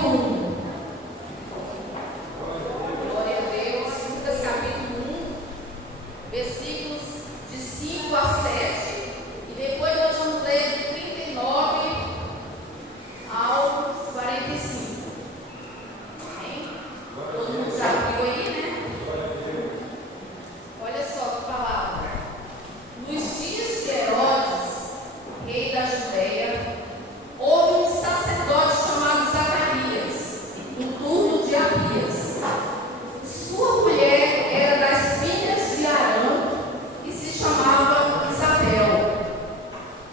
capítulo 1. Glória a Deus. Lucas capítulo 1, versículos de 5 a 7. E depois nós vamos ler de 39 ao 45. Amém? Todo mundo já abriu aí, né? Olha só que palavra. Nos dias de Herodes, rei da Judéia, houve um sacerdote chamado Zacarias, do turno de Abias. Sua mulher era das filhas de Arão e se chamava Isabel.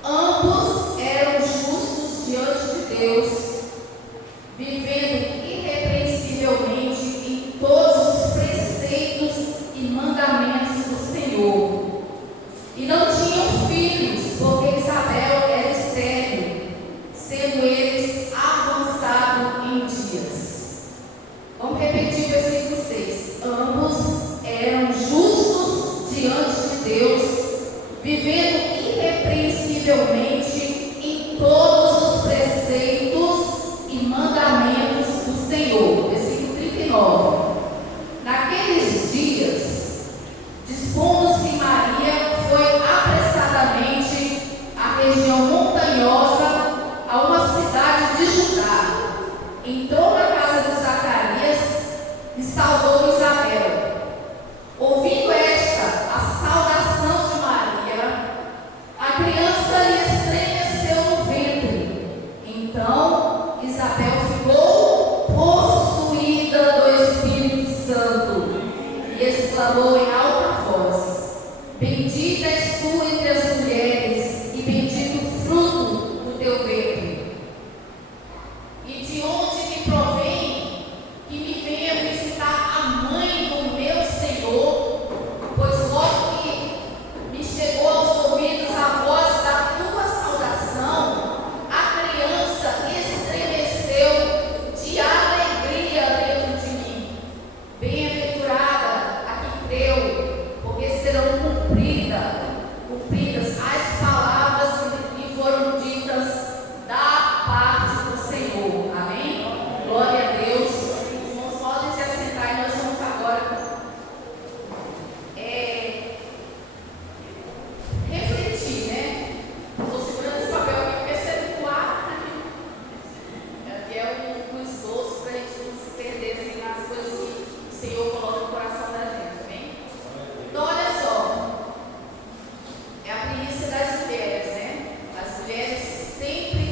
Ambos eram justos diante de Deus, vivendo irrepreensivelmente em todos os preceitos e mandamentos do Senhor. E não tinham filhos, porque Isabel era estéril, sendo eles avançados em dias. Vamos repetir o versículo 6. Ambos eram justos diante de Deus, vivendo irrepreensivelmente em todos os preceitos e mandamentos do Senhor. Versículo 39. Naqueles dias, dispondo-se Maria, foi apressadamente à região montanhosa, a uma cidade de Judá. Entrou na casa de Zacarias e saudou Isabel. Ouvindo esta a saudação de Maria, a criança lhe estremeceu no ventre. Então Isabel ficou possuída do Espírito Santo e exclamou em alta voz: Bendita és tu entre as mulheres, e bendito o fruto do teu ventre. E de onde me provém que me venha visitar a mãe do meu Senhor? Pois logo que me chegou aos ouvidos a voz da tua saudação, a criança estremeceu de alegria dentro de mim. Bem-aventurada a que creu, porque serão cumpridas as palavras que lhe foram ditas da parte do Senhor. Amém? Glória a Deus. Os irmãos podem se assentar e nós vamos agora refletir, né? Estou segurando esse papel aqui porque se ele voar, aqui é um esboço para a gente não se perder assim, nas coisas que o Senhor coloca no coração da gente. Amém? Então, olha só. É a primícia das mulheres, né? As mulheres sempre,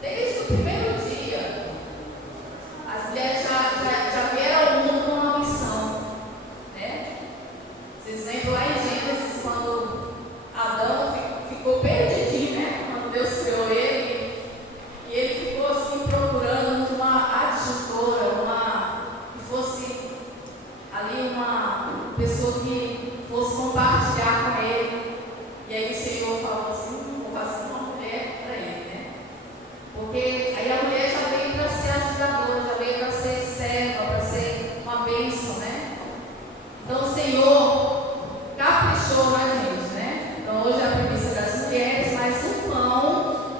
desde o primeiro dia, as mulheres já vieram ao mundo com uma missão, né? Vocês lembram lá em Gênesis, quando Adão ficou perdidinho, né? Quando Deus criou ele, e ele ficou assim procurando uma adjutora, que fosse ali uma pessoa que fosse compartilhar com ele. E aí o Senhor falou assim: vou fazer uma mulher para ele, né? Porque aí a mulher já veio para ser ajudadora, já veio para ser serva, para ser uma bênção, né? Então o Senhor caprichou na gente, né? Então hoje é a premissa das mulheres, mas o pão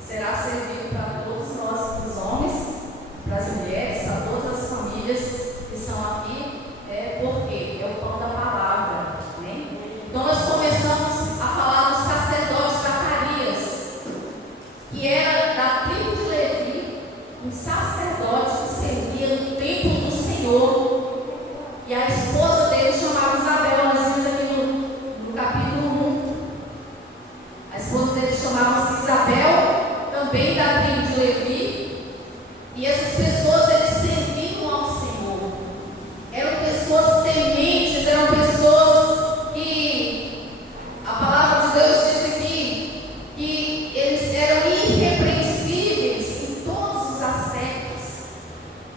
será servido para todos nós, para os homens, para as mulheres, para todas as famílias que estão aqui, porque é o pão da palavra, né? Então nós começamos a falar do sacerdote Zacarias, que era da tribo de Levi, um sacerdote que servia no templo do Senhor, e a esposa dele chamava Isabel. Nós vimos aqui no capítulo 1. A esposa dele chamava-se Isabel, também da tribo de Levi, e essas pessoas eles serviam ao Senhor. Eram pessoas tementes, eram pessoas que a palavra de Deus diz aqui que eles eram irrepreensíveis em todos os aspectos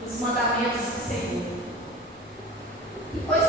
dos mandamentos do Senhor. Que coisa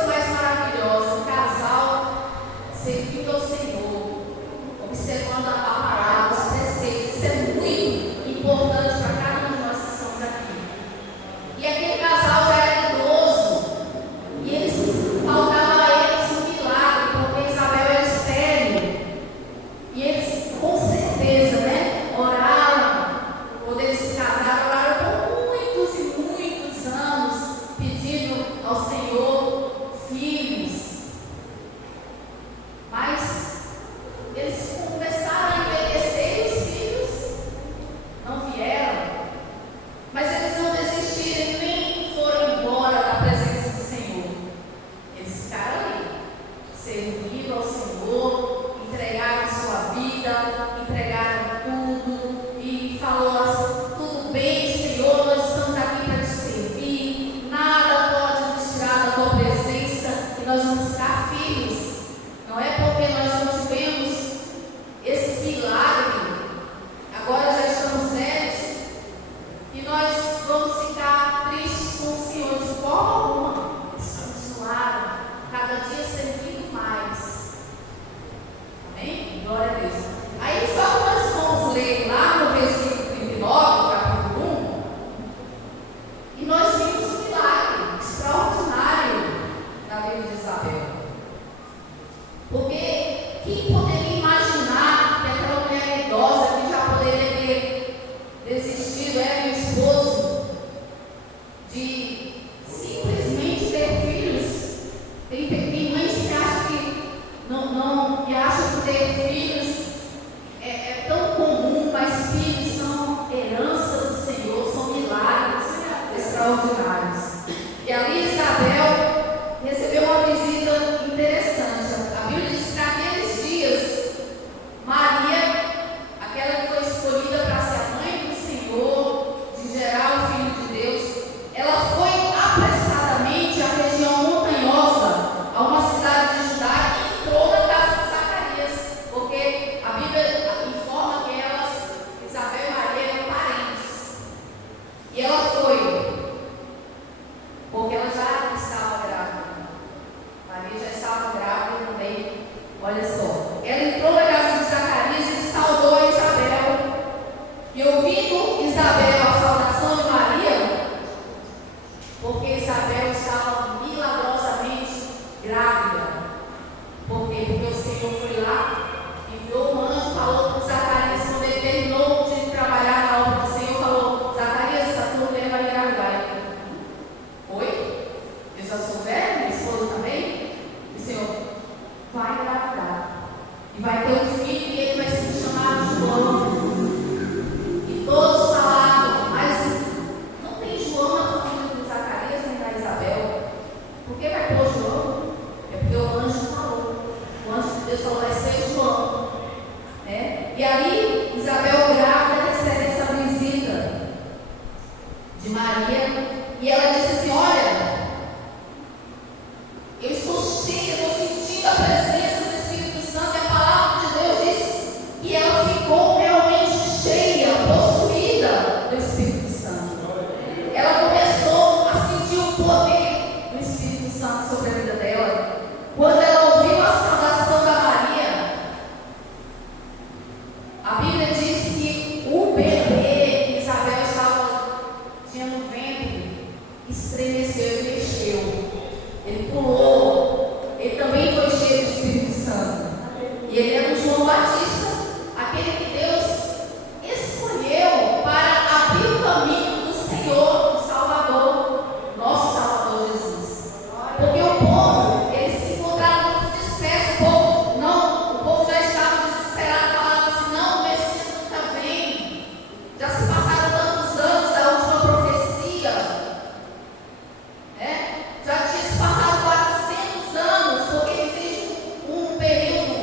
E nós vamos ficar tristes com o Senhor de forma alguma. Eles continuaram, cada dia servindo mais. Amém? Glória a Deus. Aí só nós vamos ler lá no versículo 39, capítulo 1, e nós vimos um milagre extraordinário na vida de Isabel. Porque quem poderia imaginar que aquela mulher idosa que já poderia ter desistido, era o esposo, de simplesmente ter filhos? Tem mães que acham que acham que ter filhos é tão comum, mas filhos são herança do Senhor, são milagres extraordinários. E ali Isabel recebeu uma visita interessante. A Bíblia diz que naqueles dias, Maria, aquela que foi escolhida para ser a mãe do Senhor, de gerar o Filho de Deus, ela foi apressadamente à região montanhosa, a uma cidade de Judá, e entrou na casa de Zacarias, porque a Bíblia informa que Isabel e Maria, eram parentes. E ela foi, porque ela já estava grávida. Maria já estava grávida também. Olha só, ela entrou na casa de Zacarias e saudou a Isabel. E ouvindo Isabel a saudação de Maria, porque Isabel estava milagrosamente grávida. Por quê? Porque o Senhor foi lá, enviou um anjo, falou para Zacarias, quando ele terminou de trabalhar na obra do Senhor, falou: Zacarias, essa tua mulher vai engravidar. Oi? Eu já sou velho, minha esposa também? E o Senhor vai engravidar. E vai ter um filho e ele vai se chamar João. E todos falaram: mas não tem João na família de Zacarias nem da Isabel. Por que vai pôr João? É porque o anjo falou. O anjo de Deus falou: vai ser João. E aí, Isabel grávida recebe essa visita de Maria. E ela disse assim: olha, eu estou cheia, estou sentindo a presença do Espírito Santo. E a palavra de Deus diz que ela ficou realmente cheia, possuída do Espírito Santo. Ela começou a sentir o poder do Espírito Santo sobre a vida dela. Quando ela ouviu a saudação da Maria, a Bíblia diz que o bebê que Isabel tinha no ventre estremeceu e mexeu. Ele pulou. Ele também foi cheio do Espírito Santo. E ele era o João Batista, aquele que Deus escolheu para abrir o caminho do Senhor, do Salvador, nosso Salvador Jesus. Porque o povo, eles se encontraram muito dispersos. O povo já estava desesperado, falava assim: não, o Messias nunca vem. Já se passaram tantos anos da última profecia. Já tinha se passado 400 anos, porque existe um período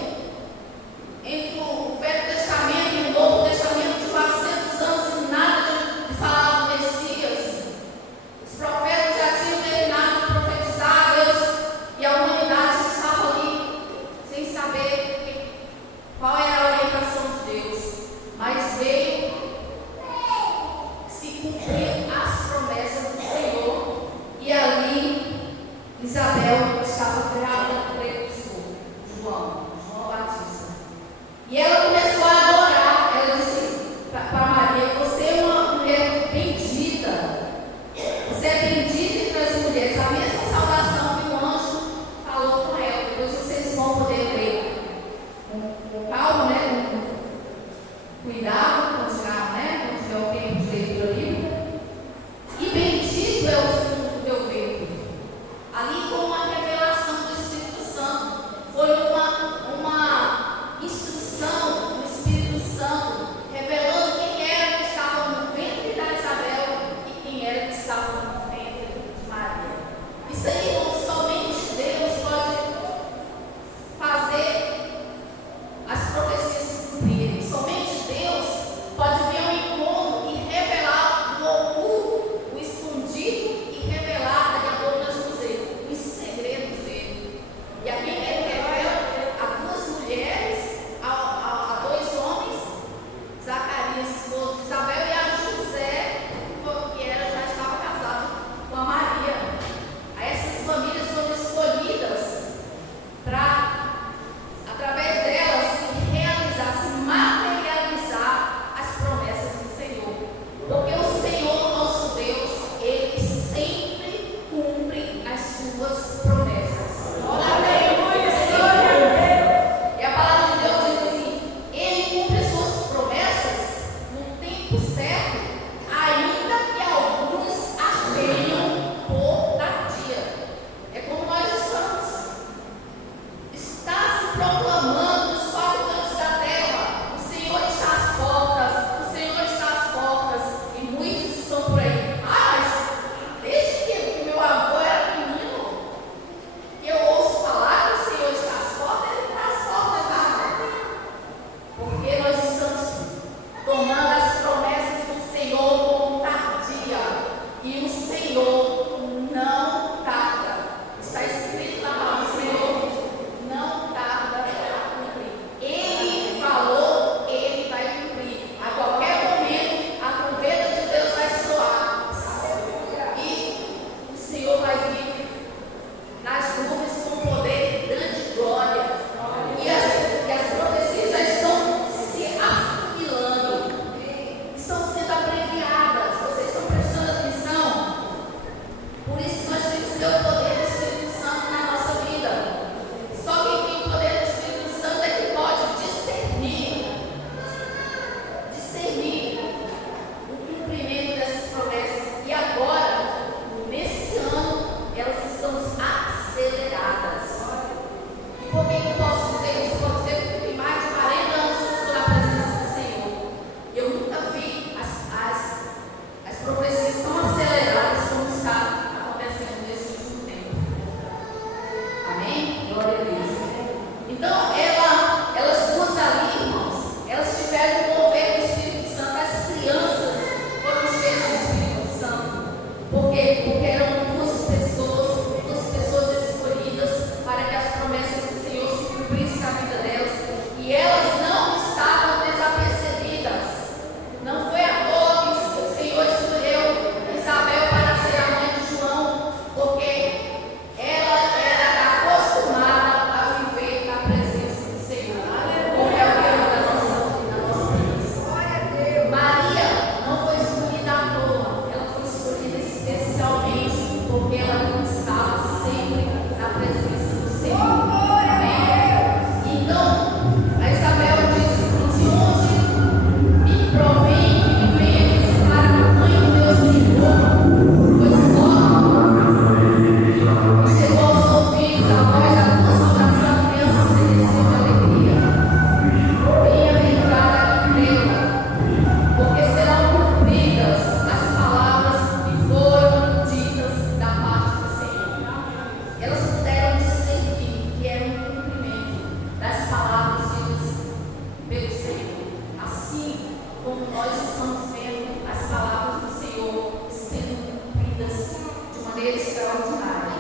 entre o Velho Testamento e o Novo Testamento de 400 anos e nada de falar do Messias. Os profetas já tinham terminado de profetizar a Deus e a humanidade estava ali sem saber qual era a orientação de Deus. Mas veio se cumprir as promessas do Senhor. E ali Isabel estava grávida por ele, João Batista. E ela começou a adorar. Ela disse para Maria: você é uma mulher bendita. Você é bendita entre as mulheres. A mesma saudação que o anjo falou com ela. Depois vocês vão poder ler com calma, com cuidado, continuar, quando tiver o tempo de leitura bíblica. E bendito é o fruto do teu ventre. Ali, com uma revelação estão por aí. Ah, mas desde que meu avô era menino, que eu ouço falar que o Senhor está às portas, Ele está às portas da. Porque nós estamos tomando as promessas do Senhor como tardia. E o Senhor não tarda. Está escrito na palavra: o Senhor não tarda para cumprir. Ele falou, Ele vai cumprir. A qualquer momento, a trombeta de Deus vai soar. E o Senhor vai vir nas nuvens com poder e grande glória. E as profecias já estão se afunilando, estão sendo abreviadas. Vocês estão prestando atenção? Por isso nós temos que ter o poder do Espírito Santo na nossa vida. Só quem tem o poder do Espírito Santo é que pode discernir o cumprimento dessas promessas. E agora, nesse ano, elas estão aceleradas. E por que eu posso dizer isso? Pode dizer que tem mais de 40 anos que eu estou na presença do Senhor. Eu nunca vi as profecias tão aceleradas como está acontecendo nesse último tempo. Amém? Glória a Deus. Então, elas duas ali, irmãos, elas tiveram o mover do Espírito Santo. As crianças foram cheias do Espírito Santo. Por quê? Porque eram duas pessoas escolhidas para que as promessas do Senhor se cumprissem na vida delas. E elas não estavam desapercebidas. Não foi à toa que o Senhor escolheu Isabel para ser a mãe de João, porque ela era acostumada a viver na presença do Senhor, como é o tema da nossa vida. Maria não foi escolhida à toa, ela foi escolhida especialmente porque ela não estava sempre na presença do Senhor. Amém? Então, a Isabel disse: de onde me provém que me venha visitar a mãe do meu Senhor? Pois logo chegou aos ouvidos a voz da tua saudação, a criança se desceu de alegria. Bem-aventurada a crê-la, porque serão cumpridas as palavras que foram ditas da parte do Senhor. Elas puderam discernir que era um cumprimento das palavras ditas pelo Senhor. Assim como nós estamos vendo as palavras do Senhor sendo cumpridas de maneira extraordinária.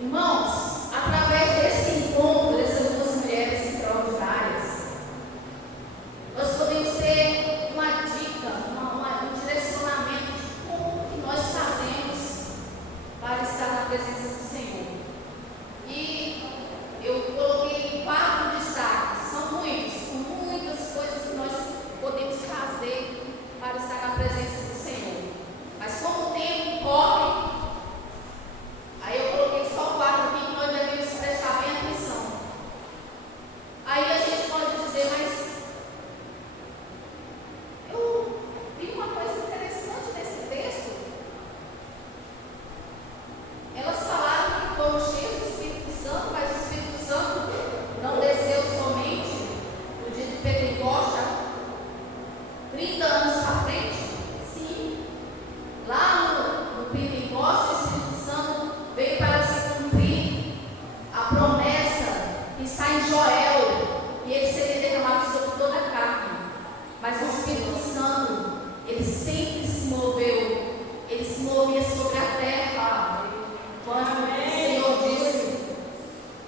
Irmãos, através desse encontro dessas duas mulheres extraordinárias, nós podemos ter uma dica, um direcionamento de como que nós fazemos para estar na presença do Senhor. E eu coloquei 4 destaques, são muitas coisas que nós podemos fazer para estar na presença do Senhor. Mas como o tempo corre, aí eu coloquei só 4 aqui que nós devemos prestar bem atenção. Aí a gente pode dizer: mas eu vi uma coisa interessante nesse texto. Elas falaram que foram cheias do Espírito Santo, mas o Espírito Santo não desceu somente no dia de Pentecostes, 30 anos para frente. Sim, lá no Pentecostes, o Espírito Santo veio para se cumprir a promessa que está em Joel, e ele seria derramado sobre toda a carne. Mas o Espírito Santo, ele sempre se moveu, ele se movia sobre a terra. Quando o Senhor disse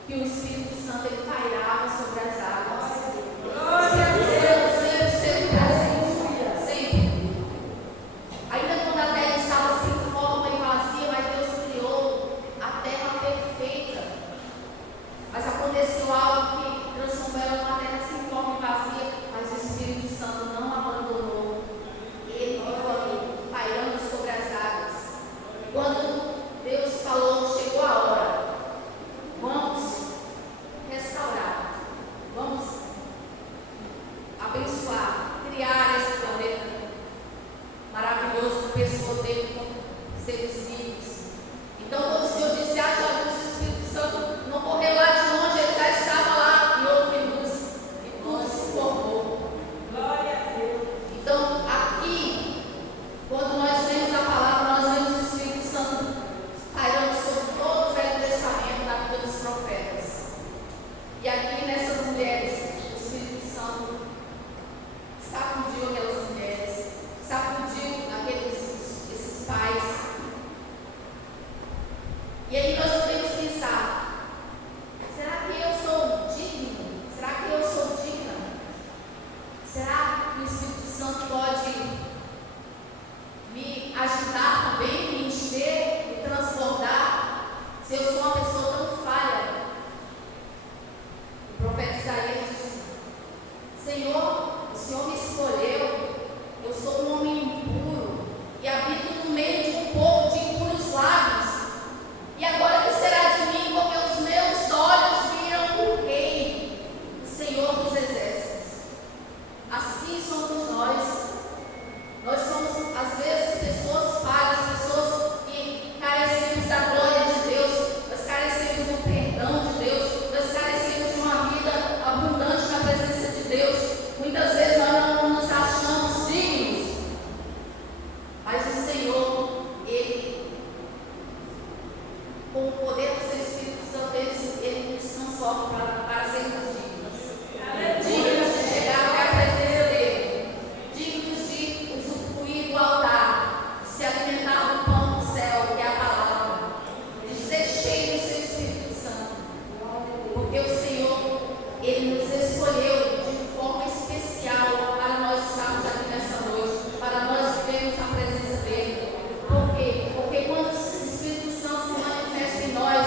que o Espírito Santo ele pairava sobre as águas, o Espírito Santo sempre esteve presente, sempre. Ainda quando a terra estava sem forma e vazia, mas Deus criou a terra perfeita. Mas aconteceu algo que transformou ela numa terra sem forma e vazia, mas o Espírito Santo não abandonou. Ele ficou ali, pairando sobre as águas. Quando Deus falou, chegou a hora, vamos restaurar, vamos abençoar, criar esse planeta maravilhoso, com pessoas dele, com seres vivos. Então, quando o Senhor disse: haja luz, o Espírito Santo não correu lá de longe, ele já estava lá e houve luz, e tudo se formou. Glória a Deus. Então, aqui poder do seu Espírito Santo, ele nos transforma para sermos dignos. Dignos de chegar até a presença dele. Dignos de usufruir do altar. De se alimentar do pão do céu, que é a palavra. De ser cheio do seu Espírito Santo. Porque o Senhor, ele nos escolheu de forma especial para nós estarmos aqui nessa noite, para nós vivermos a presença dele. Por quê? Porque quando o Espírito Santo se manifesta em nós,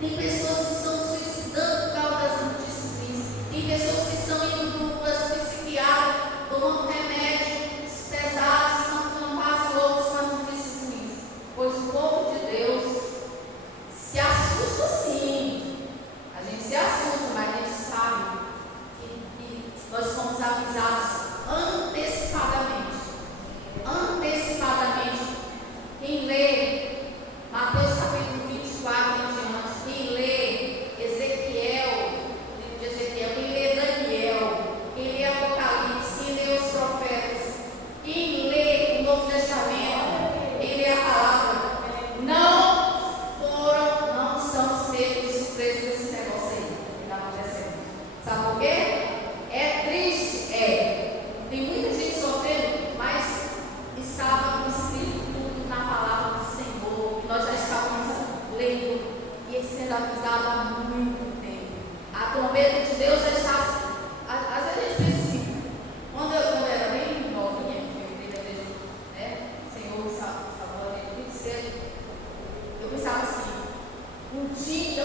Tem pessoas que estão se suicidando por causa das notícias ruins. Tem pessoas que estão indo para as psiquiatras, tomando remédios pesados, estão ficando quase loucos com as notícias ruins. Pois o povo de Deus se assusta sim. A gente se assusta, mas a gente sabe que nós fomos avisados antecipadamente. Quem lê Mateus capítulo 24 em diante, quem lê Ezequiel, livro de Ezequiel, quem lê Daniel, quem lê Apocalipse, quem lê os profetas, quem lê o Novo Testamento, quem lê a palavra, não estamos pegos de surpresa desse negócio aí que está acontecendo. Sabe por quê? É triste, tem muita gente sofrendo, mas estava escrito tudo na palavra do Senhor, que nós já estávamos lendo e sendo avisado há muito tempo. A trombeta de Deus já está. Às vezes a gente pensa assim, quando eu era bem novinha, que eu entrei na igreja, o Senhor me salvou muito cedo, eu pensava assim, um dia